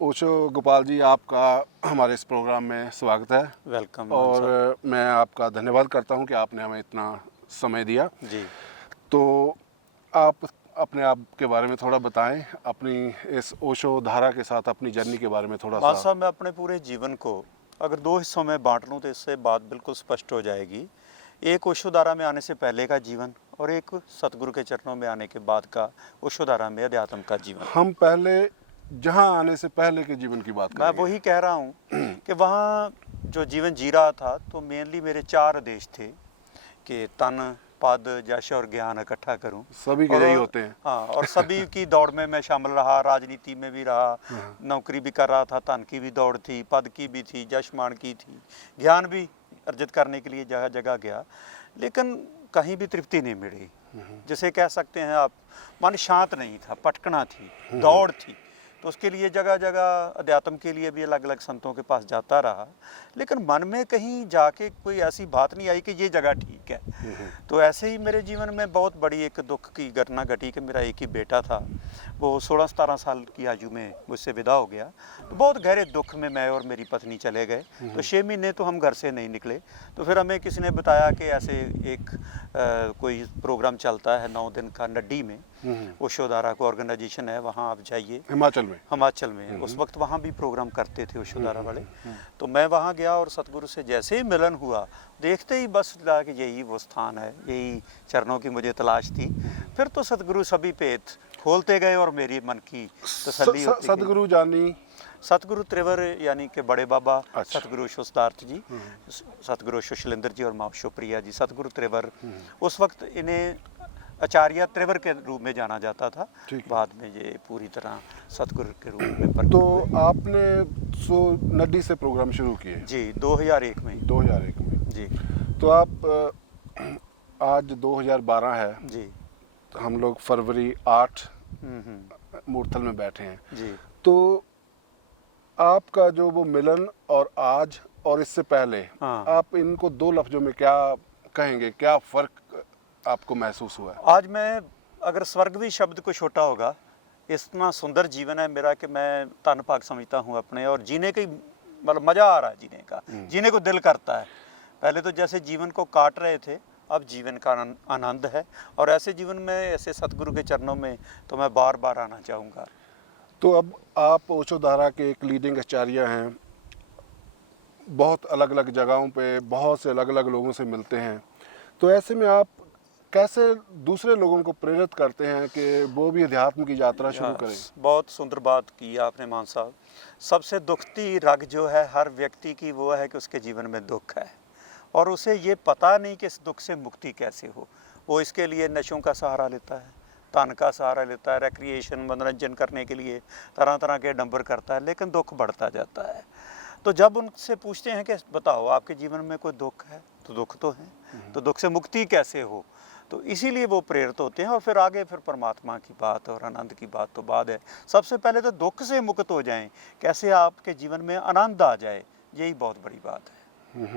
ओशो गोपाल जी, आपका हमारे इस प्रोग्राम में स्वागत है। वेलकम। और मैं आपका धन्यवाद करता हूं कि आपने हमें इतना समय दिया। जी तो आप अपने आप के बारे में थोड़ा बताएं, अपनी इस ओशो धारा के साथ अपनी जर्नी के बारे में थोड़ा मान सा। साहब, मैं अपने पूरे जीवन को अगर दो हिस्सों में बांट लूँ तो इससे बात बिल्कुल स्पष्ट हो जाएगी। एक ओशोधारा में आने से पहले का जीवन और एक सतगुरु के चरणों में आने के बाद का ओशोधारा में अध्यात्म का जीवन। हम पहले जहां आने से पहले के जीवन की बात मैं करेंगे। वही कह रहा हूँ कि वहाँ जो जीवन जी रहा था तो मेनली मेरे चार उद्देश्य थे कि तन पद यश और ज्ञान इकट्ठा करूं। सभी के यही होते हैं। हाँ, और सभी की दौड़ में मैं शामिल रहा, राजनीति में भी रहा, नौकरी भी कर रहा था, धन की भी दौड़ थी, पद की भी थी, यश मान की थी, ज्ञान भी अर्जित करने के लिए जगह जगह गया, लेकिन कहीं भी तृप्ति नहीं मिली। जिसे कह सकते हैं आप, मन शांत नहीं था, पटकना थी, दौड़ थी। तो उसके लिए जगह जगह अध्यात्म के लिए भी अलग अलग संतों के पास जाता रहा, लेकिन मन में कहीं जाके कोई ऐसी बात नहीं आई कि ये जगह ठीक है। तो ऐसे ही मेरे जीवन में बहुत बड़ी एक दुख की घटना घटी कि मेरा एक ही बेटा था, वो 16-17 साल की आयु में मुझसे विदा हो गया। तो बहुत गहरे दुख में मैं और मेरी पत्नी चले गए। तो 6 महीने तो हम घर से नहीं निकले। तो फिर हमें किसी ने बताया कि ऐसे एक कोई प्रोग्राम चलता है 9 दिन का नड्डी में, ओशोधारा को ऑर्गेनाइजेशन है, वहाँ आप जाइए। हिमाचल में उस वक्त वहाँ भी प्रोग्राम करते थे ओशोधारा वाले। तो मैं वहाँ गया और सतगुरु से जैसे ही मिलन हुआ, देखते ही बस लगा कि यही वो स्थान है, यही चरणों की मुझे तलाश थी। फिर तो सतगुरु सभी पेट खोलते गए और मेरी मन की तसल्ली होती गई। सतगुरु जानी सतगुरु त्रिवर यानी कि बड़े बाबा। अच्छा। सतगुरु ओशोसिद्धार्थ जी, सतगुरु ओशोशिलेंद्र जी और माँ ओशोप्रिया जी। सतगुरु त्रिवर, उस वक्त इन्हें आचार्य त्रिवर के रूप में जाना जाता था, बाद में ये पूरी तरह सतगुरु के रूप में प्रकट तो हुए। आपने नड्डी से प्रोग्राम शुरू किए जी 2001 में। 2001 में। जी तो आप आज 2012 है जी। हम लोग फरवरी 8 मूर्थल में बैठे हैं। जी तो आपका जो वो मिलन और आज और इससे पहले, हाँ। आप इनको दो लफ्जों में क्या कहेंगे, क्या फर्क आपको महसूस हुआ है? आज मैं अगर स्वर्ग भी शब्द को छोटा होगा, इतना सुंदर जीवन है मेरा कि मैं धन भाग समझता हूँ अपने, और जीने की मतलब मज़ा आ रहा है जीने का, जीने को दिल करता है। पहले तो जैसे जीवन को काट रहे थे, अब जीवन का आनंद है, और ऐसे जीवन में ऐसे सतगुरु के चरणों में तो मैं बार बार आना चाहूँगा। तो अब आप ओशोधारा के एक लीडिंग आचार्य हैं, बहुत अलग अलग जगहों पे बहुत से अलग अलग लोगों से मिलते हैं। तो ऐसे में आप कैसे दूसरे लोगों को प्रेरित करते हैं कि वो भी अध्यात्म की यात्रा शुरू करें? बहुत सुंदर बात की आपने मान साहब। सबसे दुखती रग जो है हर व्यक्ति की, वो है कि उसके जीवन में दुख है और उसे ये पता नहीं कि इस दुख से मुक्ति कैसे हो। वो इसके लिए नशों का सहारा लेता है, धन का सहारा लेता है, रिक्रिएशन मनोरंजन करने के लिए तरह तरह के डंबर करता है, लेकिन दुख बढ़ता जाता है। तो जब उनसे पूछते हैं कि बताओ आपके जीवन में कोई दुख है, तो दुख तो है, तो दुख से मुक्ति कैसे हो, तो इसीलिए वो प्रेरित होते हैं। और फिर आगे फिर परमात्मा की बात और आनंद की बात तो बाद है। सबसे पहले तो दुख से मुक्त हो जाएं, कैसे आपके जीवन में आनंद आ जाए, यही बहुत बड़ी बात है।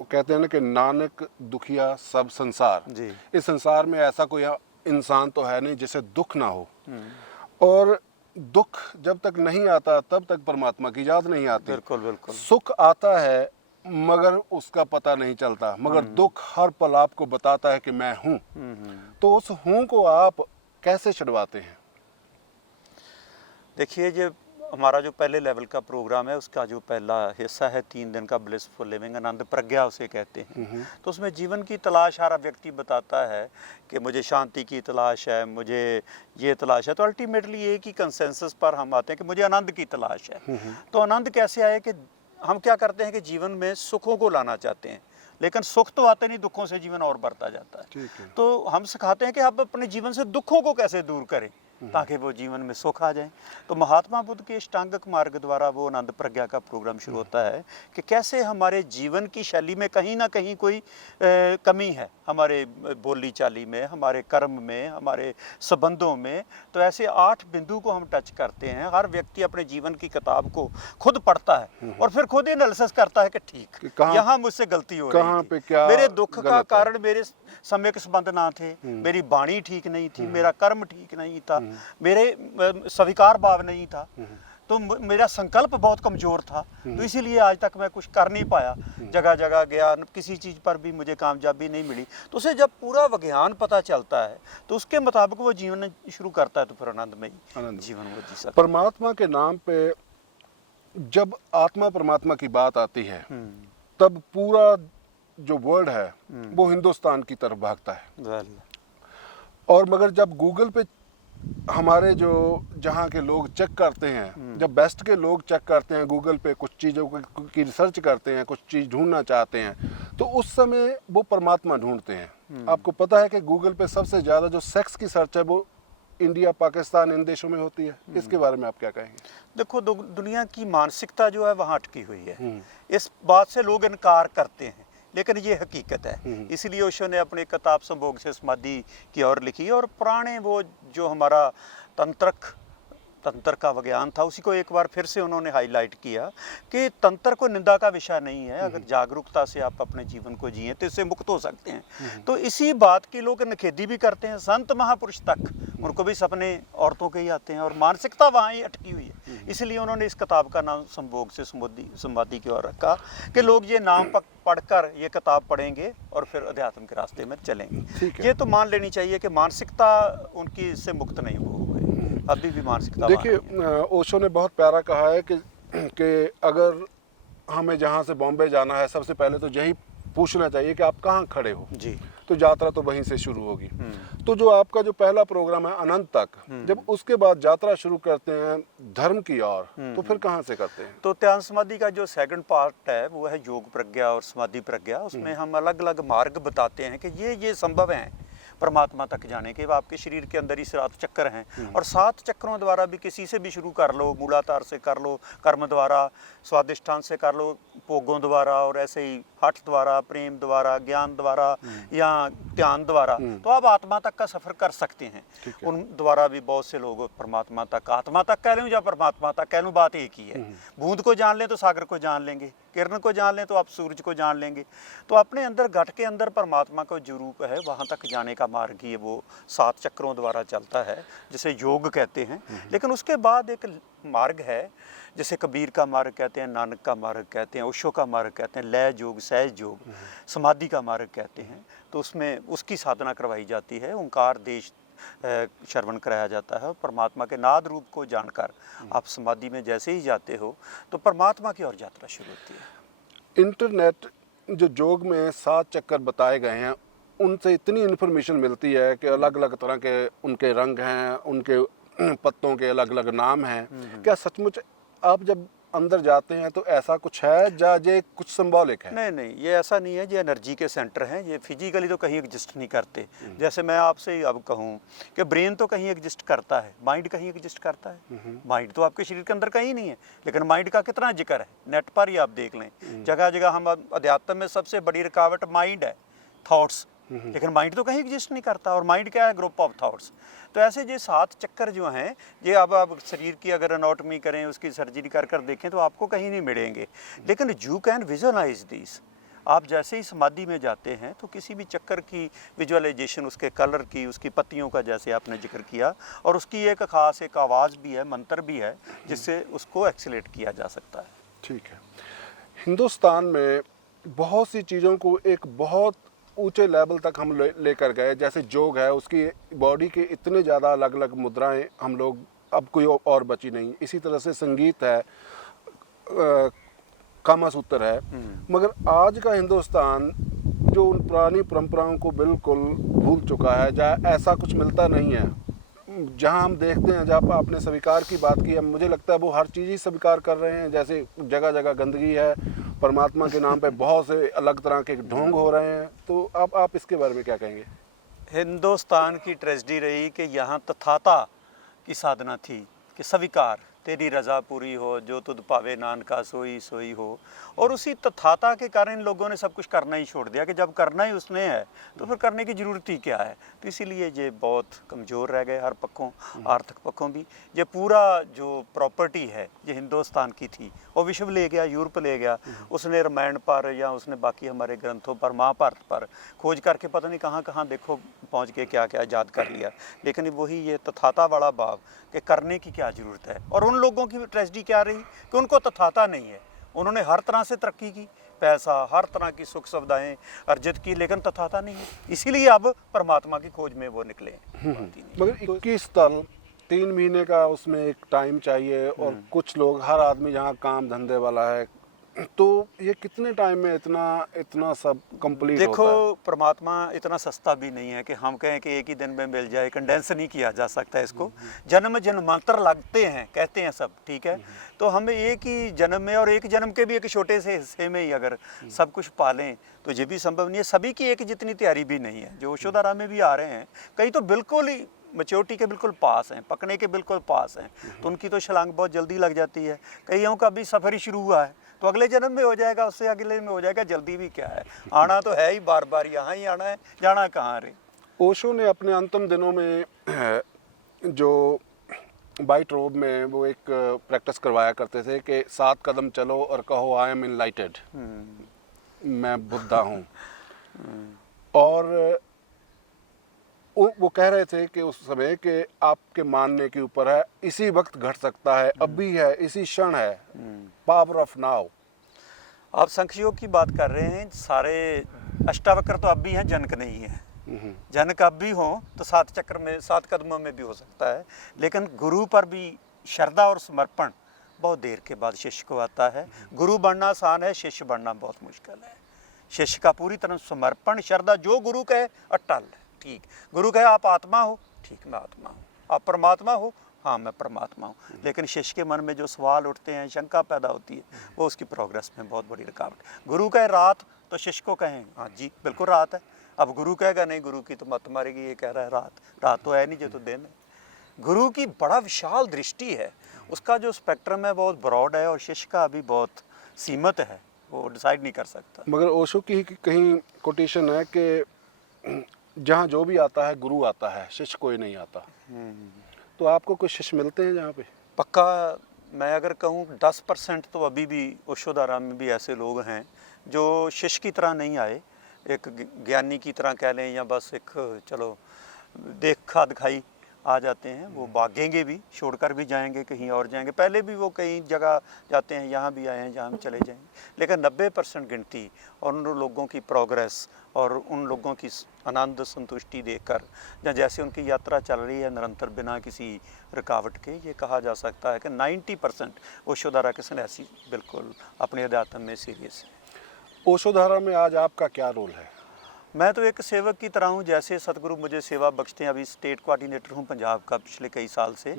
वो कहते हैं ना कि नानक दुखिया सब संसार। जी। इस संसार में ऐसा कोई इंसान तो है नहीं जिसे दुख ना हो, और दुख जब तक नहीं आता तब तक परमात्मा की याद नहीं आती। बिल्कुल बिल्कुल। सुख आता है मगर उसका पता नहीं चलता, मगर दुख हर पल आपको बताता है कि मैं हूँ। तो उस हूँ को आप कैसे छुड़वाते हैं? देखिए, जो हमारा जो पहले लेवल का प्रोग्राम है, उसका जो पहला हिस्सा है 3 दिन का ब्लिसफुल लिविंग, आनंद प्रज्ञा उसे कहते हैं। तो उसमें जीवन की तलाश हर व्यक्ति बताता है कि मुझे शांति की तलाश है, मुझे ये तलाश है। तो अल्टीमेटली एक ही कंसेंसस पर हम आते हैं कि मुझे आनंद की तलाश है। तो आनंद कैसे आए कि हम क्या करते हैं कि जीवन में सुखों को लाना चाहते हैं, लेकिन सुख तो आते नहीं, दुखों से जीवन और बढ़ता जाता है। तो हम सिखाते हैं कि आप अपने जीवन से दुखों को कैसे दूर करें ताकि वो जीवन में सुख आ जाए। तो महात्मा बुद्ध के अष्टांगिक मार्ग द्वारा वो आनंद प्रज्ञा का प्रोग्राम शुरू होता है कि कैसे हमारे जीवन की शैली में कहीं ना कहीं कोई कमी है, हमारे बोली चाली में, हमारे कर्म में, हमारे संबंधों में। तो ऐसे 8 बिंदु को हम टच करते हैं। हर व्यक्ति अपने जीवन की किताब को खुद पढ़ता है और फिर खुद एनालिसिस करता है कि ठीक यहाँ मुझसे गलती हो रही थी, मेरे दुख का कारण मेरे सम्यक संबंध ना थे, मेरी वाणी ठीक नहीं थी, मेरा कर्म ठीक नहीं था, मेरे स्वीकार भाव नहीं था। तो मेरा संकल्प बहुत कमज़ोर था, तो इसीलिए आज तक मैं कुछ कर नहीं पाया। जगह जगह गया, किसी चीज़ पर भी मुझे कामयाबी नहीं मिली। तो उसे जब पूरा विज्ञान पता चलता है तो उसके मुताबिक वो जीवन शुरू करता है, तो फिर आनंदमयी जीवन वो जी सकता है। परमात्मा के नाम पे जब आत्मा परमात्मा की बात आती है तब पूरा जो वर्ल्ड है वो हिंदुस्तान की तरफ भागता है। वेल, और मगर जब गूगल पे हमारे जो जहाँ के लोग चेक करते हैं, जब बेस्ट के लोग चेक करते हैं गूगल पे, कुछ चीज़ों की रिसर्च करते हैं, कुछ चीज़ ढूंढना चाहते हैं, तो उस समय वो परमात्मा ढूंढते हैं। आपको पता है कि गूगल पे सबसे ज़्यादा जो सेक्स की सर्च है वो इंडिया, पाकिस्तान, इन देशों में होती है। इसके बारे में आप क्या कहेंगे? देखो दुनिया की मानसिकता जो है वहाँ अटकी हुई है। इस बात से लोग इनकार करते हैं, लेकिन ये हकीकत है। इसलिए ओशो ने अपनी किताब संभोग से समाधि की ओर लिखी, और पुराने वो जो हमारा तंत्र का विज्ञान था उसी को एक बार फिर से उन्होंने हाईलाइट किया कि तंत्र को निंदा का विषय नहीं है। अगर जागरूकता से आप अपने जीवन को जिए तो इससे मुक्त हो सकते हैं। तो इसी बात की लोग निखेधी भी करते हैं। संत महापुरुष तक उनको भी सपने औरतों के ही आते हैं, और मानसिकता वहाँ ही अटकी हुई है। इसलिए उन्होंने इस किताब का नाम संभोग से समाधि की ओर रखा कि लोग ये नाम पढ़कर ये किताब पढ़ेंगे और फिर अध्यात्म के रास्ते में चलेंगे। ये तो मान लेनी चाहिए कि मानसिकता उनकी इससे मुक्त नहीं हुई, अभी भी मानसिकता। देखिए, ओशो ने बहुत प्यारा कहा है कि अगर हमें जहाँ से बॉम्बे जाना है, सबसे पहले तो यही पूछना चाहिए कि आप कहाँ खड़े हो जी, तो यात्रा तो वहीं से शुरू होगी। तो जो आपका जो पहला प्रोग्राम है अनंत तक, जब उसके बाद यात्रा शुरू करते हैं धर्म की ओर, तो फिर कहाँ से करते हैं? तो ध्यान समाधि का जो सेकंड पार्ट है वो है योग प्रज्ञा और समाधि प्रज्ञा। उसमें हम अलग अलग मार्ग बताते हैं कि ये संभव है परमात्मा तक जाने के। आपके शरीर के अंदर ही 7 चक्र हैं, और 7 चक्रों द्वारा भी किसी से भी शुरू कर लो, मूलाधार से कर लो, कर्म द्वारा, स्वादिष्ठान से कर लो, भोगों द्वारा, और ऐसे ही हठ द्वारा, प्रेम द्वारा, ज्ञान द्वारा या ध्यान द्वारा, तो आप आत्मा तक का सफ़र कर सकते हैं। उन द्वारा भी बहुत से लोग परमात्मा तक, आत्मा तक कह लूँ या परमात्मा तक कह लूँ, बात एक ही है। बूंद को जान लें तो सागर को जान लेंगे, किरण को जान लें तो आप सूरज को जान लेंगे। तो अपने अंदर घट के अंदर परमात्मा का जो रूप है वहाँ तक जाने का मार्ग ही वो 7 चक्रों द्वारा चलता है, जिसे योग कहते हैं। लेकिन उसके बाद एक मार्ग है जिसे कबीर का मार्ग कहते हैं, नानक का मार्ग कहते हैं, ओशो का मार्ग कहते हैं, लय योग, सहज योग, समाधि का मार्ग कहते हैं। तो उसमें उसकी साधना करवाई जाती है, ओंकार देश श्रवण कराया जाता है, और परमात्मा के नाद रूप को जानकर आप समाधि में जैसे ही जाते हो तो परमात्मा की ओर यात्रा शुरू होती है। इंटरनेट जो योग में 7 चक्कर बताए गए हैं, उनसे इतनी इन्फॉर्मेशन मिलती है कि अलग अलग तरह के उनके रंग हैं, उनके पत्तों के अलग अलग नाम हैं। क्या सचमुच आप जब अंदर जाते हैं तो ऐसा कुछ है या ये कुछ सिंबॉलिक है? नहीं, ये ऐसा नहीं है। ये एनर्जी के सेंटर हैं, ये फिजिकली तो कहीं एग्जिस्ट नहीं करते। जैसे मैं आपसे अब कहूँ कि ब्रेन तो कहीं एग्जिस्ट करता है, माइंड कहीं एग्जिस्ट करता है। माइंड तो आपके शरीर के अंदर कहीं नहीं है, लेकिन माइंड का कितना जिक्र है, नेट पर ही आप देख लें। जगह जगह हम अध्यात्म में सबसे बड़ी रुकावट माइंड है, थॉट्स, लेकिन माइंड तो कहीं एग्जिस्ट नहीं करता। और माइंड क्या है? Group of thoughts. तो ऐसे ये 7 चक्कर जो हैं, ये अब आप शरीर की अगर एनाटॉमी करें, उसकी सर्जरी कर देखें तो आपको कहीं नहीं मिलेंगे, लेकिन यू कैन विजुअलाइज दिस। आप जैसे ही समाधि में जाते हैं तो किसी भी चक्कर की विजुअलाइजेशन, उसके कलर की, उसकी पत्तियों का जैसे आपने जिक्र किया, और उसकी एक ख़ास एक आवाज़ भी है, मंत्र भी है, जिससे उसको एक्सीलेट किया जा सकता है। ठीक है। हिंदुस्तान में बहुत सी चीज़ों को एक बहुत ऊंचे लेवल तक हम लेकर गए। जैसे योग है, उसकी बॉडी के इतने ज़्यादा अलग अलग मुद्राएं हम लोग, अब कोई और बची नहीं। इसी तरह से संगीत है, कामा सूत्र है। मगर आज का हिंदुस्तान जो उन पुरानी परंपराओं को बिल्कुल भूल चुका है, जहाँ ऐसा कुछ मिलता नहीं है। जहाँ हम देखते हैं, जहाँ आपने स्वीकार की बात की है, मुझे लगता है वो हर चीज़ ही स्वीकार कर रहे हैं। जैसे जगह जगह गंदगी है, परमात्मा के नाम पे बहुत से अलग तरह के ढोंग हो रहे हैं। तो अब आप इसके बारे में क्या कहेंगे? हिंदुस्तान की ट्रेजेडी रही कि यहाँ तथाता की साधना थी कि स्वीकार, तेरी रज़ा पूरी हो, जो तुझ पावे नानका सोई सोई हो। और उसी तथाता के कारण इन लोगों ने सब कुछ करना ही छोड़ दिया कि जब करना ही उसने है तो फिर करने की ज़रूरत ही क्या है। तो इसीलिए ये बहुत कमज़ोर रह गए हर पक्षों, आर्थिक पक्षों भी। ये पूरा जो प्रॉपर्टी है ये हिंदुस्तान की थी, वो विश्व ले गया, यूरोप ले गया। उसने रामायण पर या उसने बाकी हमारे ग्रंथों पर, महाभारत पर खोज करके पता नहीं कहाँ कहाँ देखो पहुँच के क्या क्या ईजाद कर लिया। लेकिन वही ये तथाता वाला भाव कि करने की क्या ज़रूरत है, और उन लोगों की ट्रेजेडी क्या रही कि उनको तथाता नहीं है। उन्होंने हर तरह से तरक्की की, पैसा, हर तरह की सुख सुविधाएं अर्जित की, लेकिन तथाता नहीं है। इसीलिए अब परमात्मा की खोज में वो निकले। मगर 21 साल 3 महीने का उसमें एक टाइम चाहिए, और कुछ लोग, हर आदमी यहाँ काम धंधे वाला है, तो ये कितने टाइम में इतना सब कंप्लीट देखो, होता है? परमात्मा इतना सस्ता भी नहीं है कि हम कहें कि एक ही दिन में मिल जाए। कंडेंस नहीं किया जा सकता है इसको। जन्म जन्मांतर लगते हैं, कहते हैं सब, ठीक है। तो हमें एक ही जन्म में, और एक जन्म के भी एक छोटे से हिस्से में ही अगर सब कुछ पालें तो ये भी संभव नहीं है। सभी की एक जितनी तैयारी भी नहीं है। जो यशोधरा में भी आ रहे हैं, कई तो बिल्कुल ही मैच्योरिटी के बिल्कुल पास हैं, पकने के बिल्कुल पास हैं, तो उनकी तो छलांग बहुत जल्दी लग जाती है। कईयों का भी सफ़र ही शुरू हुआ है, तो अगले जन्म में हो जाएगा, उससे अगले में हो जाएगा। जल्दी भी क्या है, आना तो है ही, बार बार यहाँ ही आना है, जाना कहाँ रे। ओशो ने अपने अंतिम दिनों में जो वाइट रोब में वो एक प्रैक्टिस करवाया करते थे कि 7 कदम चलो और कहो आई एम इनलाइटेड, मैं बुद्धा हूँ। और वो कह रहे थे कि उस समय कि आपके मानने के ऊपर है, इसी वक्त घट सकता है, अभी है, इसी क्षण है, पावर ऑफ नाउ। आप संख्योग की बात कर रहे हैं। सारे अष्टावक्र तो अब भी हैं, जनक नहीं है। जनक अब भी हों तो 7 चक्र में, 7 कदमों में भी हो सकता है, लेकिन गुरु पर भी श्रद्धा और समर्पण बहुत देर के बाद शिष्य को आता है। गुरु बनना आसान है, शिष्य बनना बहुत मुश्किल है। शिष्य का पूरी तरह समर्पण, श्रद्धा, जो गुरु कहे अटल है, ठीक। गुरु कहे आप आत्मा हो, ठीक, मैं आत्मा हूँ। आप परमात्मा हो, हाँ मैं परमात्मा हूँ। लेकिन शिष्य के मन में जो सवाल उठते हैं, शंका पैदा होती है, वो उसकी प्रोग्रेस में बहुत बड़ी रुकावट। गुरु कहे रात, तो शिष्य को कहें हाँ जी बिल्कुल रात है। अब गुरु कहेगा नहीं, गुरु की तो मत मारेगी, ये कह रहा है रात, रात तो है नहीं, जो तो दिन है। गुरु की बड़ा विशाल दृष्टि है, उसका जो स्पेक्ट्रम है बहुत ब्रॉड है, और शिष्य का अभी बहुत सीमित है, वो डिसाइड नहीं कर सकता। मगर ओशो की कहीं कोटेशन है कि जहाँ जो भी आता है गुरु आता है, शिष्य कोई नहीं आता। तो आपको कुछ शिष्य मिलते हैं जहाँ पे? पक्का मैं अगर कहूँ 10% तो अभी भी यशोधरा में भी ऐसे लोग हैं जो शिष्य की तरह नहीं आए, एक ज्ञानी की तरह कह लें, या बस एक चलो देखा दिखाई आ जाते हैं। वो भागेंगे भी, छोड़कर भी जाएंगे, कहीं और जाएंगे। पहले भी वो कई जगह जाते हैं, यहाँ भी आए हैं, जहाँ भी चले जाएंगे। लेकिन 90% गिनती और उन लोगों की प्रोग्रेस और उन लोगों की आनंद संतुष्टि देखकर, या जैसे उनकी यात्रा चल रही है निरंतर बिना किसी रुकावट के, ये कहा जा सकता है कि 90% यशोधरा के सन्यासी बिल्कुल अपने अध्यात्म में सीरियस है। ओशोधारा में आज आपका क्या रोल है? मैं तो एक सेवक की तरह हूँ। जैसे सतगुरु मुझे सेवा बख्शते हैं, अभी स्टेट कोऑर्डिनेटर हूँ पंजाब का पिछले कई साल से,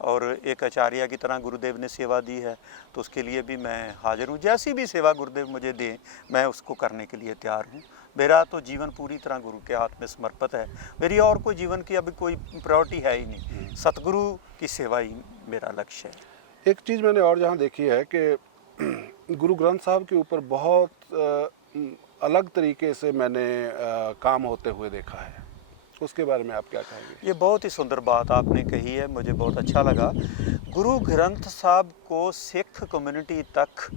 और एक आचार्य की तरह गुरुदेव ने सेवा दी है, तो उसके लिए भी मैं हाजिर हूँ। जैसी भी सेवा गुरुदेव मुझे दें, मैं उसको करने के लिए तैयार हूँ। मेरा तो जीवन पूरी तरह गुरु के हाथ में समर्पित है। मेरी और कोई जीवन की अभी कोई प्रायोरिटी है ही नहीं, सतगुरु की सेवा ही मेरा लक्ष्य है। एक चीज़ मैंने और जहाँ देखी है कि गुरु ग्रंथ साहब के ऊपर बहुत अलग तरीके से मैंने काम होते हुए देखा है, उसके बारे में आप क्या कहेंगे? ये बहुत ही सुंदर बात आपने कही है, मुझे बहुत अच्छा लगा। गुरु ग्रंथ साहब को सिख कम्युनिटी तक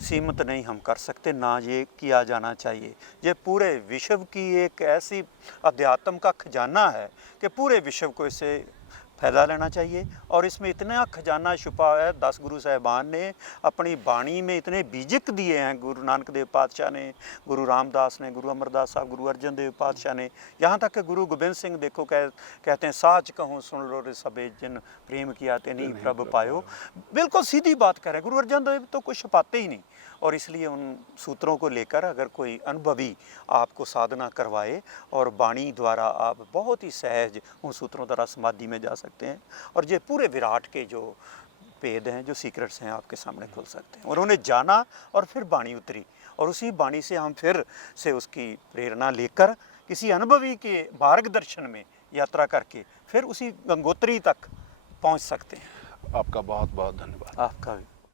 सीमित नहीं हम कर सकते, ना ये किया जाना चाहिए। ये पूरे विश्व की एक ऐसी अध्यात्म का खजाना है कि पूरे विश्व को इससे फ़ायदा लेना चाहिए। और इसमें इतना खजाना छुपा है, 10 गुरु साहिबान ने अपनी बाणी में इतने बीजक दिए हैं। गुरु नानक देव पातशाह ने, गुरु रामदास ने, गुरु अमरदास साहब, गुरु अर्जन देव पातशाह ने, यहाँ तक कि गुरु गोबिंद सिंह देखो कहते हैं साच कहूँ सुन लो रे सबे जिन प्रेम किया ते नहीं प्रभ पायो। बिल्कुल सीधी बात करें, गुरु अर्जन देव तो कुछ छुपाते ही नहीं। और इसलिए उन सूत्रों को लेकर अगर कोई अनुभवी आपको साधना करवाए और वाणी द्वारा आप बहुत ही सहज उन सूत्रों द्वारा समाधि में जा सकते हैं, और ये पूरे विराट के जो भेद हैं, जो सीक्रेट्स हैं, आपके सामने खुल सकते हैं। और उन्हें जाना और फिर वाणी उतरी, और उसी वाणी से हम फिर से उसकी प्रेरणा लेकर किसी अनुभवी के मार्गदर्शन में यात्रा करके फिर उसी गंगोत्री तक पहुंच सकते हैं। आपका बहुत बहुत धन्यवाद। आपका भी।